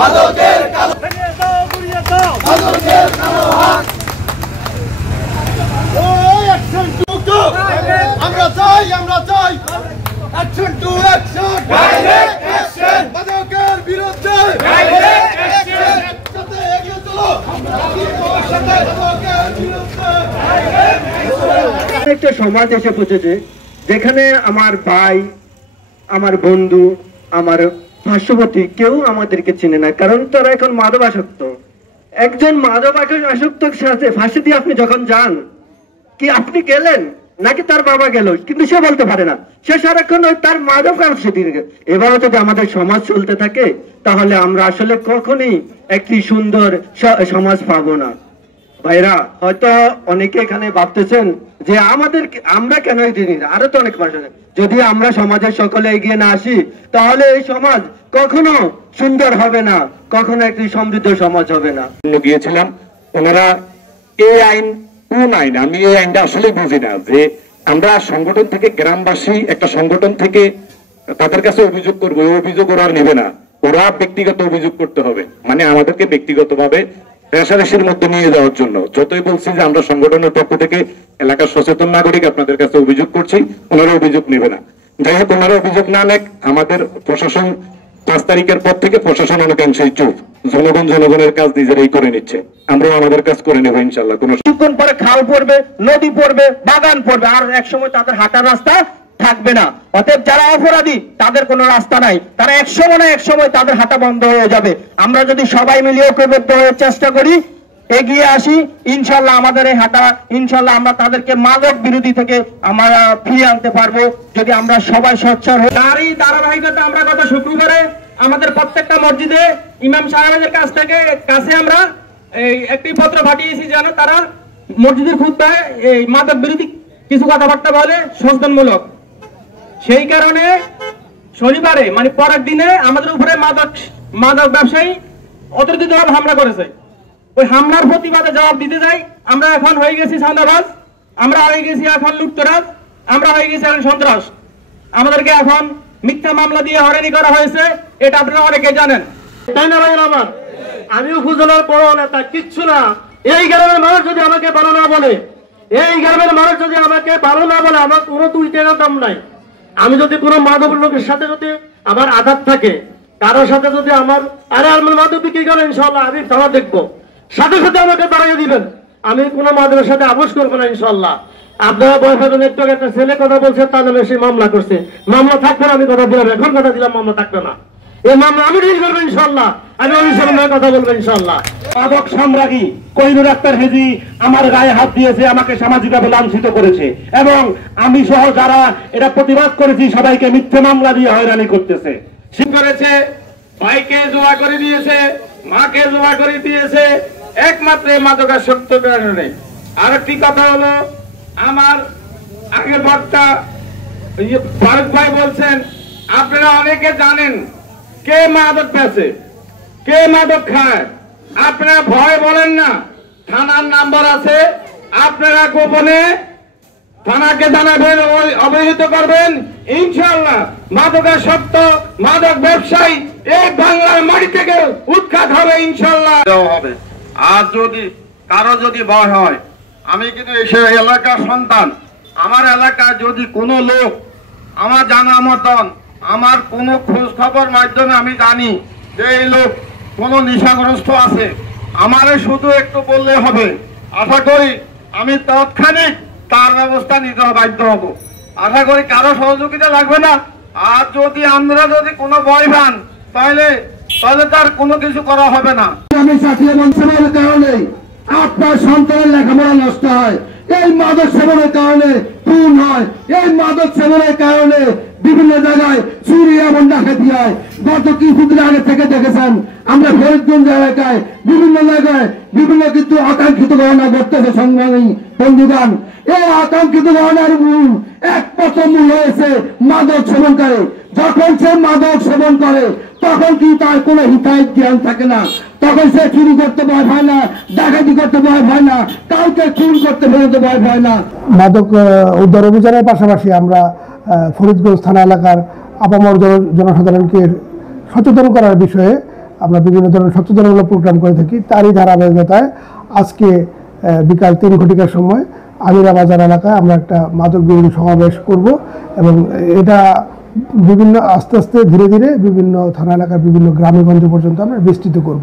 মাদকের কালো মাদকের কালো হাত অ্যাকশন টু আমরা চাই action to action direct action মাদকের বিরুদ্ধে ডাইরেক্ট অ্যাকশন সাথে এগিয়ে চলো আমরা সাথে মাদকের বিরুদ্ধে ডাইরেক্ট অ্যাকশন। একটা সমাজ এসে পৌঁছেছে যেখানে আমার ভাই, আমার বন্ধু, আমার পার্শ্ববর্তী কেউ আমাদেরকে চিনে না, কারণ তারা এখন মাদকাসক্ত। একজন মাদকাসক্তর সাথে ফাঁসি দিয়ে আপনি যখন যান, কি আপনি গেলেন নাকি তার বাবা গেল, কিন্তু সে বলতে পারে না, সে সারাক্ষণ তার মাদকাসক্তি। এভাবে যদি আমাদের সমাজ চলতে থাকে তাহলে আমরা আসলে কখনোই একটি সুন্দর সমাজ পাবো না। ভাইরা, হয়তো অনেকে এখানে ভাবতেছেন যে আমরা কেন এগিয়ে, আরো তো অনেক মানুষ আছে। যদি আমরা সমাজের সকলে এগিয়ে না আসি তাহলে এই সমাজ কখনো সুন্দর হবে না, কখনো একটি সমৃদ্ধ সমাজ হবে না। গিয়েছিলাম ওনারা এই আইন কোন আইন, আমি এই আইনটা আসলে বুঝি না, যে আমরা সংগঠন থেকে গ্রামবাসী একটা সংগঠন থেকে তাদের কাছে অভিযোগ করবো, অভিযোগ ওরা নেবে না, ওরা ব্যক্তিগত অভিযোগ করতে হবে, মানে আমাদেরকে ব্যক্তিগত ভাবে রেশারেশির মধ্যে নিয়ে যাওয়ার জন্য। যতই বলছি যে আমরা সংগঠনের পক্ষ থেকে এলাকার সচেতন নাগরিক আপনাদের কাছে অভিযোগ করছি, ওনারা অভিযোগ নেবে না। যাই হোক, ওনারা অভিযোগ না নেক, আমাদের প্রশাসন 5 তারিখের পর থেকে প্রশাসন অনেকাংশেই চুপ, জনগণের কাজ নিজেরাই করে নিচ্ছে, আমরাও আমাদের কাজ করে নেবো ইনশাল্লাহ। কিছুক্ষণ পরে খাল পড়বে, নদী পড়বে, বাগান পড়বে, আর এক সময় তাদের হাঁটার রাস্তা থাকবে না। অতএব যারা অপরাধী তাদের কোনো রাস্তা নাই, তারা এক সময় তাদের হাঁটা বন্ধ হয়ে যাবে। আমরা যদি সবাই মিলে ঐক্যবদ্ধ হয়ে চেষ্টা করি, এগিয়ে আসি, ইনশাল্লাহ আমাদের এই হাঁটা, ইনশাল্লাহ আমরা তাদেরকে মাদক বিরোধী থেকে আমরা ফিরিয়ে আনতে পারবো, যদি আমরা সবাই সোচ্চার হই। তারই ধারাবাহিকতা আমরা গত শুক্রবারে আমাদের প্রত্যেকটা মসজিদে ইমাম সাহেবের কাছে আমরা একটি পত্র পাঠিয়েছি, যেন তারা মসজিদের খুতবায় এই মাদক বিরোধী কিছু কথাবার্তা বলে সচেতনমূলক। সেই কারণে শনিবারে মানে পরের দিনে আমাদের উপরে মাদক ব্যবসায়ী অতর্কিতভাবে হামলা করেছে। ওই হামলার প্রতিবাদে জবাব দিতে যাই আমরা এখন হয়ে গেছি চাঁদাবাজ, আমরা হয়ে গেছি এখন লুটতরাজ, আমরা হয়ে গেছি এখন সন্ত্রাস। আমাদেরকে এখন মিথ্যা মামলা দিয়ে হয়রানি করা হয়েছে, এটা আপনারা অনেকে জানেন, তাই না ভাই? আমার আমি উপজেলার বড় নেতা কিচ্ছু না, এই গ্রামের মানুষ যদি আমাকে ভালো না বলে, এই গ্রামের মানুষ যদি আমাকে ভালো না বলে, আমার কোনো 2 টাকা দাম নাই। আমি যদি কোনো মাদক লোকের সাথে যদি আমার আঘাত থাকে, কারোর সাথে যদি আমার মাদক বিক্রি করে, ইনশাল্লাহ আমি থানা দেখবো, সাথে আমাকে দাঁড়িয়ে দিবেন, আমি কোনো মাদকের সাথে আপোষ করবো না ইনশাল্লাহ। আপনারা ভয় পাবেন, একটু একটা ছেলে কথা বলছে, তার নামে সে মামলা করছে, মামলা থাকবে না, আমি কথা দিলাম, এখন কথা দিলাম মামলা থাকবে না, এই মামলা আমি ডিল করবো ইনশাল্লাহ, আমি অনুসরণের কথা বলবো ইনশাল্লাহ। মাদক সম্রাজ্ঞী কোহিনুর আক্তার হেজি আমার গায়ে হাত দিয়েছে, আমাকে সামাজিকভাবে লাঞ্ছিত করেছে, এবং আমি সহ যারা এটা প্রতিবাদ করেছি সবাইকে মিথ্যে মামলা দিয়ে হয়রানি করতেছে, করেছে, ভাইকে জোয়া করে দিয়েছে, মাকে জোয়া করে দিয়েছে, একমাত্র মাদকাসক্ত কারণে। আর একটি কথা হলো, আমার আগের বক্তা ফারুক ভাই বলছেন, আপনারা অনেকে জানেন কে মাদক বেচে, কে মাদক খায়, আপনারা ভয় বলেন না, থানার নাম্বার আছে, আপনারা গোপনে থানাকে জানাবেন, অবহিত করবেন, ইনশাআল্লাহ মাদকাসক্ত মাদক ব্যবসায়ী এই বাংলার মাটি থেকে উৎখাত হবে ইনশাআল্লাহ হবে। আর যদি কারো যদি ভয় হয়, আমি কিন্তু এই এলাকার সন্তান, আমার এলাকায় যদি কোনো লোক আমার জানা মতন, আমার কোনো খোঁজ খবর মাধ্যমে আমি জানি যে এই লোক কোনো নেশাগ্রস্ত আছে, আমারে শুধু একটু বললে হবে, আশা করি আমি তৎক্ষণিক তার ব্যবস্থা নিতে বাধ্য হব, আশা করি কারো সহযোগিতা লাগবে না। আর যদি আমরা যদি কোনো ভয় পান তাহলে তার কোনো কিছু করা হবে না। আমি চাকরি বঞ্চনার কারণে আপনার সন্তানের লেখাপড়া নষ্ট হয়, এই মাদক সেবনের কারণে খুন হয়, এই মাদক সেবনের কারণে বিভিন্ন জায়গায় চুরি এবং ডাকাতি হয়। গত কিছুদিন আগে থেকে দেখেছেন আমরা ফরিদগঞ্জ এলাকায় বিভিন্ন জায়গায় বিভিন্ন কিন্তু আকাঙ্ক্ষিত ঘটনা ঘটতেছে। সংগ্রামী বন্ধুগণ, এই আকাঙ্ক্ষিত ঘটনার মূল একমাত্র মূল হয়েছে মাদক সেবনকারী। যখন সে মাদক সেবন করে তখন কি তার কোনো হিতাহিত জ্ঞান থাকে না, তখন সে চুরি করতে ভয় পায় না, ডাকাতি করতে ভয় পায় না, কাউকে খুন করতে বেরোতে ভয় পায় না। মাদক উদ্ধার অভিযানের পাশাপাশি আমরা ফরিদগঞ্জ থানা এলাকার আপামর জনসাধারণকে সচেতন করার বিষয়ে আমরা বিভিন্ন ধরনের সচেতনমূলক প্রোগ্রাম করে থাকি। তারই ধারাবাহিকতায় আজকে বিকাল 3 ঘটিকার সময় আমিরা বাজার এলাকায় আমরা একটা মাদক বিরোধী সমাবেশ করব এবং এটা বিভিন্ন আস্তে আস্তে ধীরে ধীরে বিভিন্ন থানা এলাকার বিভিন্ন গ্রামে গঞ্জ পর্যন্ত আমরা বিস্তৃত করব।